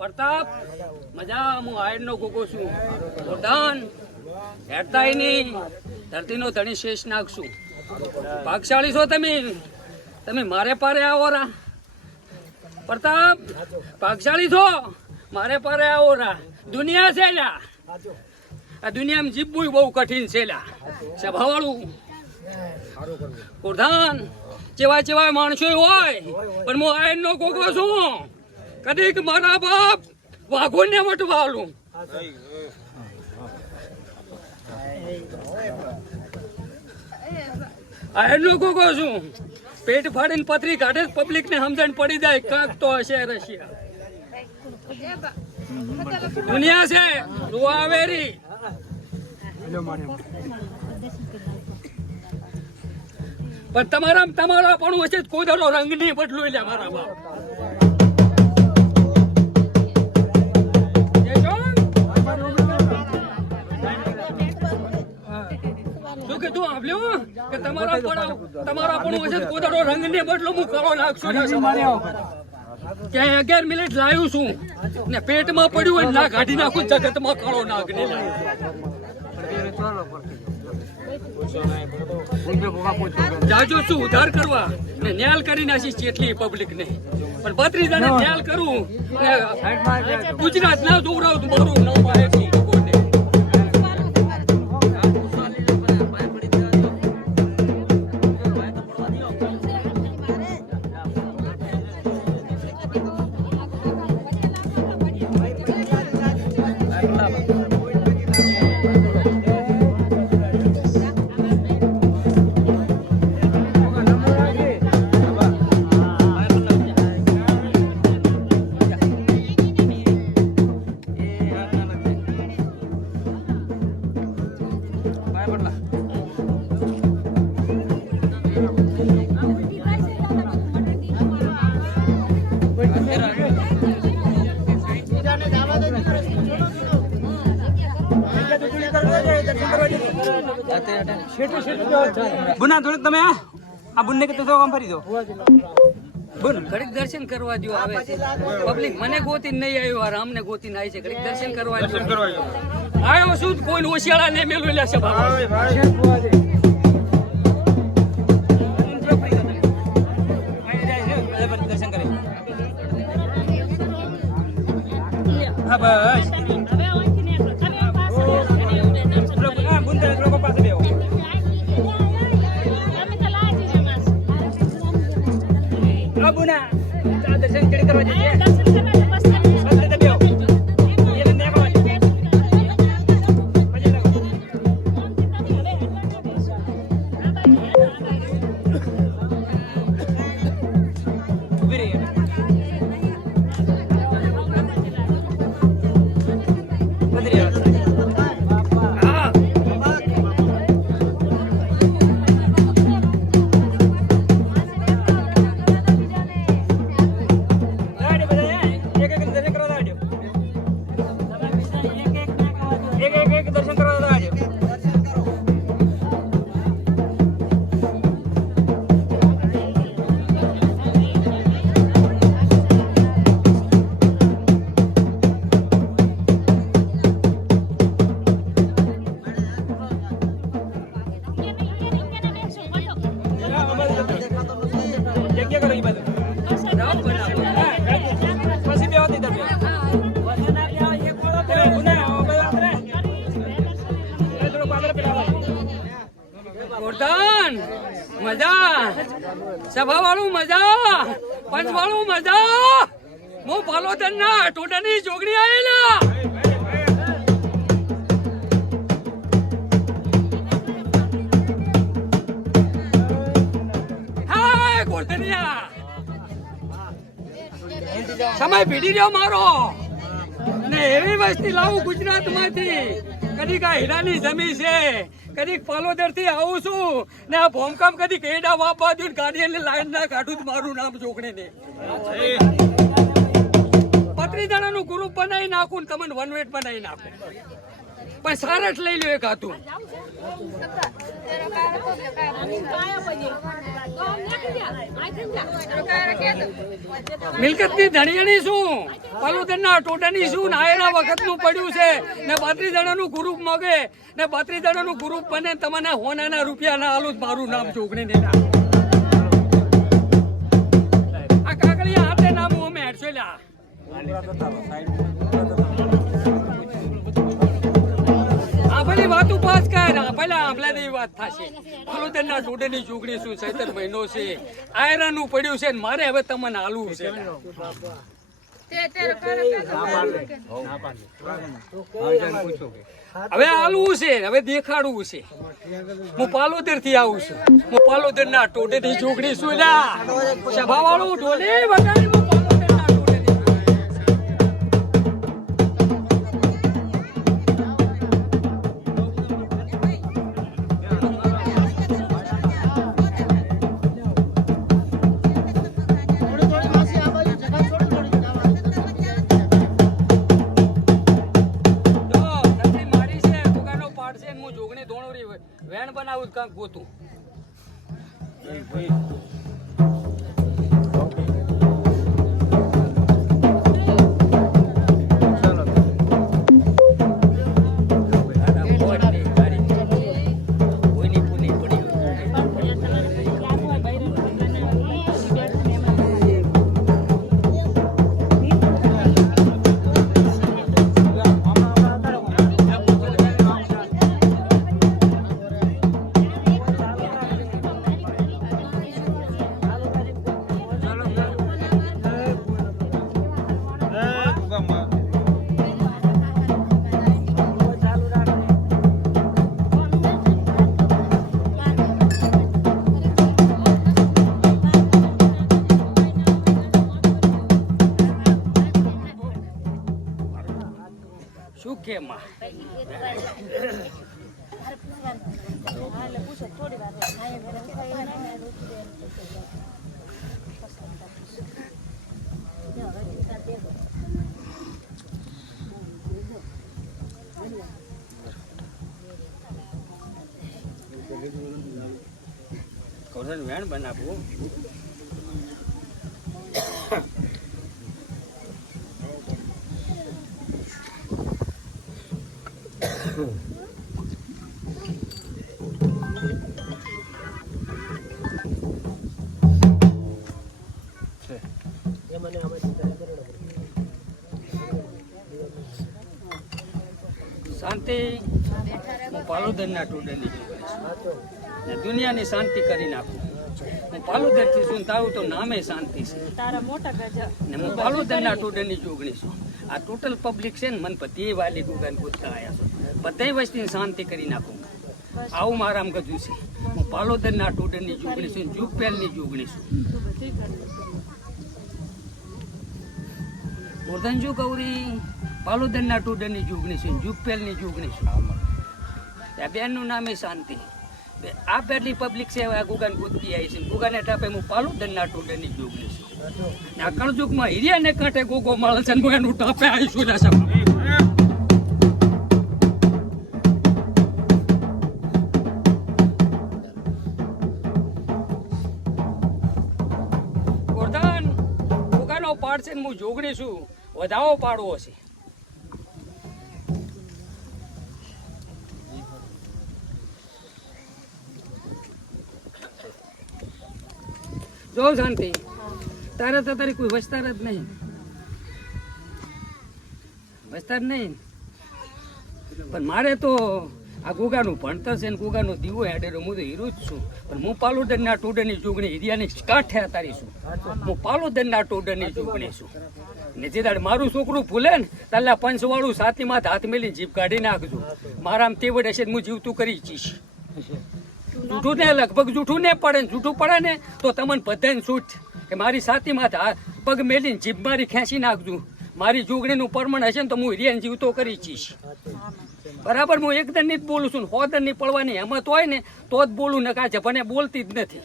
પ્રતાપ મજા હું આયર નો ગોગો છું. ગોરધન હેરતાય નહીં. ધરતીનો ધણી શેષ નાખશું. ભાગશાળી છો તમે? તમે મારે પારે આવો રા. પ્રતાપ, ભાગશાળી છો? મારે પારે આવો રા. દુનિયા છે લ્યા આ દુનિયામાં જીવવું બહુ કઠિન છે લ્યા સભાવાળું. પ્રધાન, જેવા જેવા માણસો હોય, પણ હું આયર નો ગોગો છું. કદીક મારા બાપ વાઘોને વટવાલું. આયર નો ગોગો છું? પેટ ફાડીને પથરી કાઢે પબ્લિક ને સમજણ પડી જાય, કાંક તો હશે રશિયા. દુનિયા છે રૂઆવેરી પણ તમારા તમારા પણ હશે કોઈ દાડો રંગ નહીં બદલું એટલે મારા બાપ. કીધું આપ્યું કે તમારા પણ તમારા પણ હશે કોઈ દાડો રંગ ને બદલો હું કરો નાખશો ક્યાંય અગિયાર મિનિટ લાવ્યું છું. ને પેટમાં પડ્યું હોય ના કાઢી નાખું જગતમાં કાળો નાગ ને જાજો શું ઉધાર કરવા. ને ન્યાલ કરી નાખી જેટલી પબ્લિક ને. પણ બત્રીસ જણા ન્યાલ કરું. ગુજરાત ના દોરાવ બુના થોડુંક તમે આ આ બુનને કે તો કામ ફરી દો. બુન. ઘડીક દર્શન કરવા જો આવે છે. પબ્લિક મને ગોતી નહીં આવ્યો આ રામને ગોતી આવી છે. ઘડીક દર્શન કરવા જો આવ્યો શું કોઈ ઓશિયાળા ને મેલું લેશે બાબા દર્શન કરે. હા બસ. હા સભા વાળું મજા! પંચ વાળું મજા! હું પાલોદન ના ટોડાની જોગણી આવેલા! સમય પીડી રહ્યો મારો! ને એવી વસ્તી લાવું ગુજરાતમાંથી કદીક આ હીરાની જમી છે. કદીક પાલોદરથી આવું છું. ને આ ભોમકામ કદી કેડા વાપવા દઉં ગાડી લાઈન ના કાઢું મારું નામ જોગણે ને પત્રી દાણાનું ગ્રુપ બનાવી નાખું ને તમને વનવેટ બનાવી નાખું. પણ સારસ લઈ લ્યો એક હાથું. મિલકતની ધણિયાણી શું? પાલુદરના ટોટાની શું? નાયરા વખતનું પડ્યું છે. ને બત્રીસ જણા નું ગ્રુપ મગે. ને બત્રીસ જણા નું ગ્રુપ બને તમને હોનાના રૂપિયા ના આલું મારું નામ ચોકડી ને આ કાકડી હાથે નામ અમે હેડશો લ્યા. બધી પાસ કર પેલા આપલા ની વાત થશે. ફલુદન ના ટોડની ચૂકણી શું સૈતર મહિનો છે. આયરાનું પડ્યું છે ને મારે હવે તમને હાલવું છે. હવે હાલવું છે હવે દેખાડવું છે. હું પાલોદરથી આવું છું. હું પાલોદર ના ટોટે ચૂકણી શું લા સભા વાળું ઢોલે વગાડી વેણ બનાવું કાંક ગોતું. કૌરન વેણ બનાવવું. શાંતિ. પાલોદરના ટુડરની ને દુનિયાની શાંતિ કરી નાખું. હું પાલોદરથી છું તારું તો નામે શાંતિ છે. તારા મોટા ગજા ને હું પાલોદરના ટુડરની ચૂંટણી છું. આ ટોટલ પબ્લિક છે ને મન પતિ વાલી ગુગાન પૂછતા આવ્યા છું. બધી વસ્તીની શાંતિ કરી નાખું. આવું મારામ ગજું છે. હું પાલોદરના ટુડરની જોગણી છું જુગપેલની ચૂંટણી છું. તું ગૌરી કરી ના ટુડરની જોગણી છું જુગપેલની જોગણી છું. ત્યાં બેનનું નામે શાંતિ. આ પબ્લિક છે ગુગાન કૂદકી આવી છે. ગુગાને ટાપે હું પાલોદરના ટુડરની જોગણી છું. ને આ કણજુગમાં હિરિયા ને કાંઠે ગોગો માળે છે હું એનું ટાપે આવીશું ને સભા પાડ છે હું જોગણી છું. વધાવો પાડવો છે. જો શાંતિ તારે તો તારી કોઈ વસ્તાર જ નહીં. વસ્તાર નહીં. પણ મારે તો આ ગુગાનું ભણતર છે ને ગુગાનો દીવો હેડેરો હું તો હીરો જ છું. પણ હું પાલોદરના ટોડરની ચૂંટણી હિરિયાની કાંઠે તારી છું. હું પાલોદરના ટોડરની ચૂંટણી છું. ને જે તારે મારું છોકરું ભૂલે ને તારે પંચવાળું સાતીમાં હાથ મેલી જીભ કાઢી નાખજો. મારા આમ તેવડ હશે હું જીવતું કરી જઈશ. જૂઠું ને લગભગ જૂઠું ને પડે ને જૂઠું પડે ને તો તમને બધાને છૂટ કે મારી હાથ પગ મેલીને જીભ મારી ખેંચી નાખજો. મારી જોગણીનું પરમણ હશે ને તો હું હિરિયાને જીવતો કરી જઈશ. બરાબર હું એકદમ જ બોલું છું હોદનની પડવાની હેમત હોય ને તો જ બોલું ને કાંઈ પણ બોલતી જ નથી.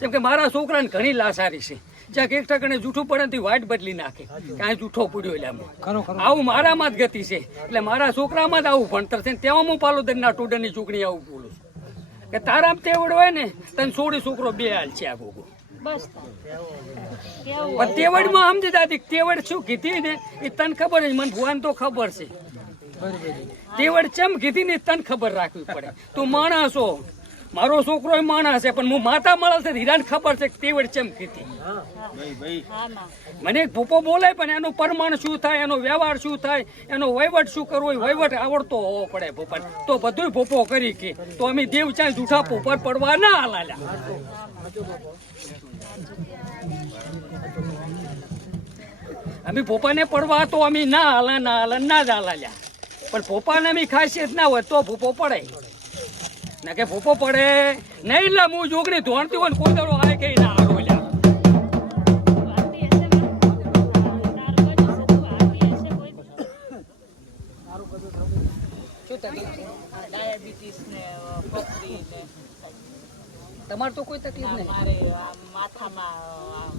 જેમ કે મારા છોકરાને ઘણી લાસારી છે. જ્યાં એક ટકાને જૂઠું પડે ને તો ઈ વાઇટ બદલી નાખે. કાંઈ જૂઠો પડ્યો એટલે આવું મારામાં જ ગતિ છે. એટલે મારા છોકરામાં જ આવું ભણતર છે ને તેમાં હું પાલોદરના ટોડરની ચૂંટણી આવું બોલું. કે તારામ તેવડ હોય ને તને સોળી છોકરો બે હાલ છે આ ગોગો બસ તેવડમાં તેવડમાં સમજી દાદી તેવડ શું કીધી ને એ તને ખબર છે મને ભગવાન તો ખબર છે. તેવડ ચમ કીધી ને તને ખબર રાખવી પડે. તું માણસ છો મારો છોકરો માણસ છે, પણ હું માતા મળે છે હીરાને ખબર છે તેવડ ચમ કીધી. મને એક ભૂપો બોલે, પણ એનું પરમાણ શું થાય, એનો વ્યવહાર શું થાય, એનો વહીવટ શું કરવો, એ વહીવટ આવડતો હોવો પડે ભૂપા તો બધું ભૂપો કરી કે, તો અમે દેવ ચાંદ જૂઠા પોપર પડવા ના હાલાલ્યા અમે ભોપાને પડવા તો અમે ના હાલા ના હાલા, ના જ હાલાલ્યા પણ ભોપાને અમે ખાસિયત ના હોય તો ભૂપો પડે. ના કે ભૂપો પડે. નહીં એટલે હું જોગણી ધોણતી હોય ને કોઈ દાડો આય કે ના લ્યા. તમારે તો કોઈ તકલીફ નહીં. માથામાં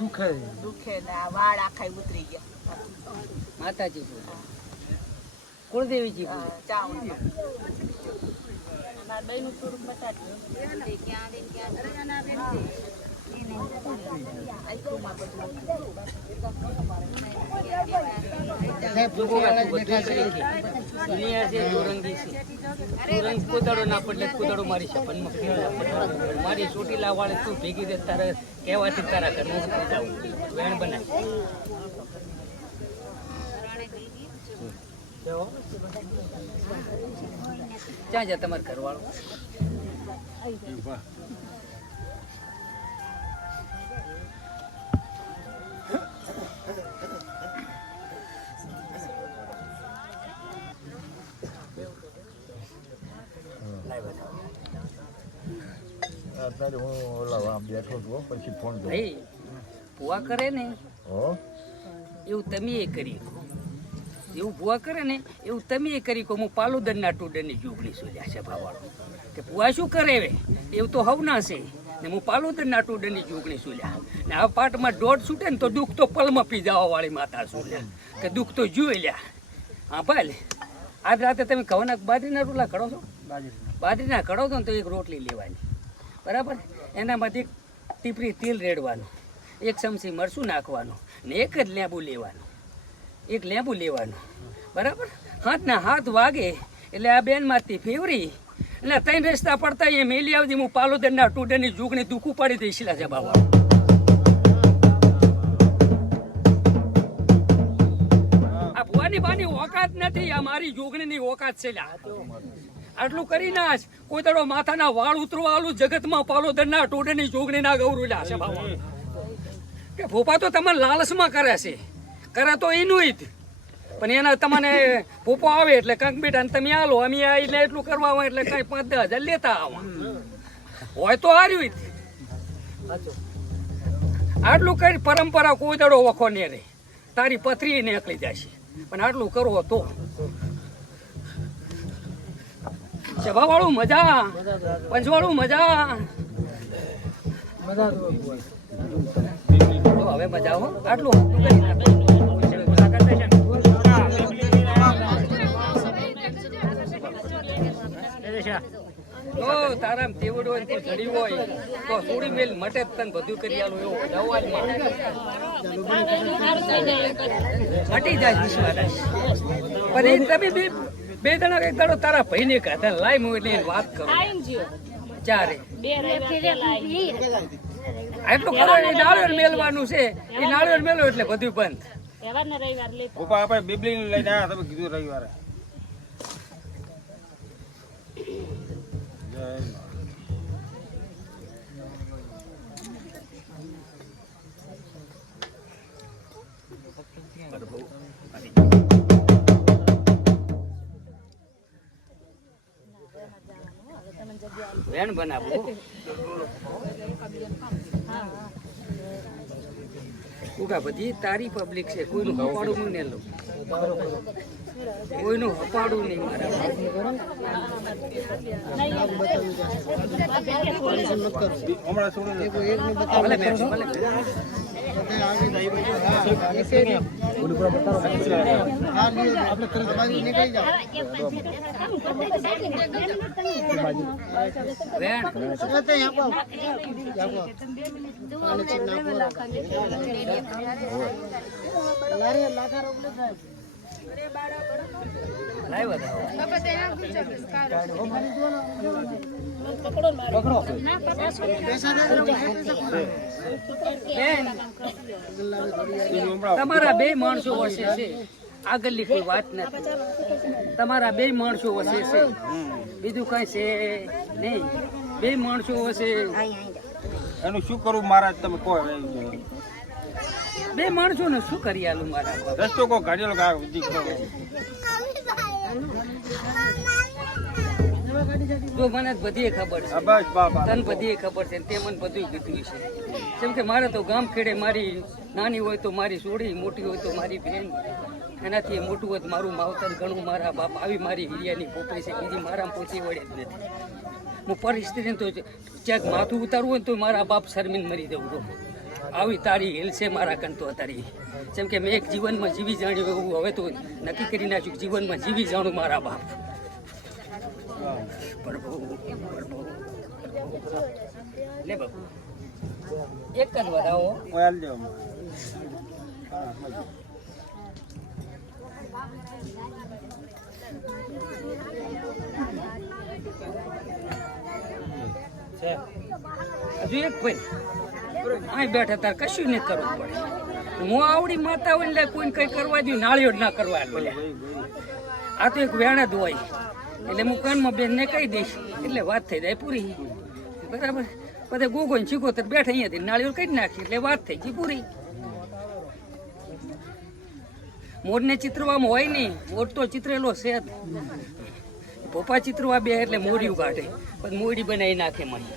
દુખે. દુખે ને આ વાળ આખા ઉતરી ગયા. માતાજી કુળદેવીજી છે. ના પડલે કોદાડો મારી પણ મારી ચોટીલા વાળે તું ભેગી દે તારે કહેવાથી તારા ઘરમાં જાવું વેણ બનાય. ક્યાં જાય તમારે ઘરવાળો? અત્યારે હું ઓલા બેઠો છું પછી ફોન કરું. ભાઈ કરે ને? એવું તમે એ કરી શકો. એવું ભૂવા કરે ને એવું તમે એ કરી કહો હું પાલુદનના ટુડરની જોગણી સોલ્યા છે ભાવાળો કે ભૂવા શું કરે હવે? એવું તો હવના છે. ને હું પાલુદરના ટુડરની જોગણી સોલ્યા ને આ પાટમાં દોઢ છૂટે ને તો દુઃખ તો પલમાં પી જવા વાળી માતા સોલ્યા કે દુઃખ તો જોઈ લ્યા. હા ભાઈ આજ રાતે તમે ઘઉંના બાજરીના રોટલા કરો છો? બાજરીના. કડો છો ને તો એક રોટલી લેવાની. બરાબર? એનામાંથી ટીપરી તેલ રેડવાનું. એક ચમચી મરચું નાખવાનું. ને એક જ લેબુ લેવાનું. એક લેબુ લેવાનું. બરાબર? હાથના હાથ વાગે, એટલે આ બેનમાંથી ફેવરી. એટલે ત્રણ રસ્તા પડતા એ મેલી આવતી હું પાલોદરના ટુડેની જુગણી દુખું પડી દઈશ છે બાબા આ ભુવાની બાની ઓકાત નથી, આ મારી જોગણીની ઓકાત છે લ્યા. આટલું કરી ના કોઈ દાડો માથાના વાળ ઉતરવા આલું જગતમાં પાલોદરના ટોડેની જોગણીના ગૌરવલા છે બાબા કે ભોપા તો તમને લાલચમાં કરે છે. કરે તો એનું જ. પણ એના તમને પોપો આવે એટલે કંઈક બેટા તમે આલો, અમે આ એટલે એટલું કરવા હોય એટલે કઈ પાંચ દસ હજાર લેતા આવા. હોય તો હાર્યું જ આટલું કરી પરંપરા કોઈ દડો વખો ને રે. તારી પથરી નીકળી જશે. પણ આટલું કરવો તો. સભાવાળું મજા. પંચવાળું મજા. હવે મજા હો. આટલું? તારામ તેવડો હોય કોઈ જડી હોય તો થોડી મેલ મટે તને બધું કરી આલું એવો જવાજમાં મટી જાય વિશ્વાસ. પણ એ તમે બે બે જણા એક દાડો તારા ભાઈને કહેતા લાઈ હું એટલે વાત કરું. ચારે. આટલું કરો એ નાળિયેર મેલવાનું છે. એ નાળિયેર મેલો એટલે બધું બંધ. રવિવાર લઈ આપણે બિબલી લઈને આવ્યા તમે કીધું રવિવારે. વેણ બનાવો. ઉગા બધી તારી પબ્લિક છે કોઈનું કપાડું હું ને લઉં કોઈનું હપાડું નહીં મારા. ભલે બેસ, ભલે તમારા બે માણસો વસે છે. આગળની કોઈ વાત નથી. તમારા બે માણસો વસે છે. બીજું કઈ છે નહીં. બે માણસો વસે. એનું શું કરવું? મહારાજ તમે કહો. બે માણસો ને શું કરી આલું મારા? રસ્તો કો કાઢેલો કા દીકરો? જો મને બધી ખબર છે. બસ બાપા તને બધી ખબર છે તે મને બધું કીધું છે. જેમ કે મારે તો ગામ ખેડે મારી નાની હોય તો મારી સોડી મોટી હોય તો મારી બેન. એનાથી મોટું હોત મારું માવતર ઘણું મારા બાપ. આવી મારી હિરિયાની પોપડી છે. બીજી મારા પોચી વળે જ નથી. હું પરિસ્થિતિને તો ક્યાંક માથું ઉતારવું હોય ને તો મારા બાપ શર્મિન મરી જવું આવી તારી હિલ છે મારા કંતો તારી જેમ કે મેં એક જીવનમાં જીવી જાણ્યું એવું હવે તો નક્કી કરી નાખ્યું જીવનમાં જીવી જાણું મારા બાપ. પ્રભુ પ્રભુ લે બાપુ. એક જ વધાવો. હજુ એક ભાઈ. અહીં બેઠા તાર કશું નહીં કરવું પડે. હું આવડી માતા હોય એટલે કોઈને કઈ કરવા દઉં નાળીઓ ના કરવા આ તો એક વેણા જ એટલે હું કાનમાં બેનને કહી દઈશ. એટલે વાત થઈ જાય પૂરી. બરાબર. પછી ગોગો ને ચીકોતર બેઠા અહીંયાથી નાળીઓ કઈ નાખી. એટલે વાત થઈ ગઈ પૂરી. મોરને ચિત્રવામાં હોય નહીં. મોર તો ચિત્રેલો છે જ. પપ્પા ચિત્રવા બે એટલે મોરિયું કાઢે. પછી મોડી બનાવી નાખે મને.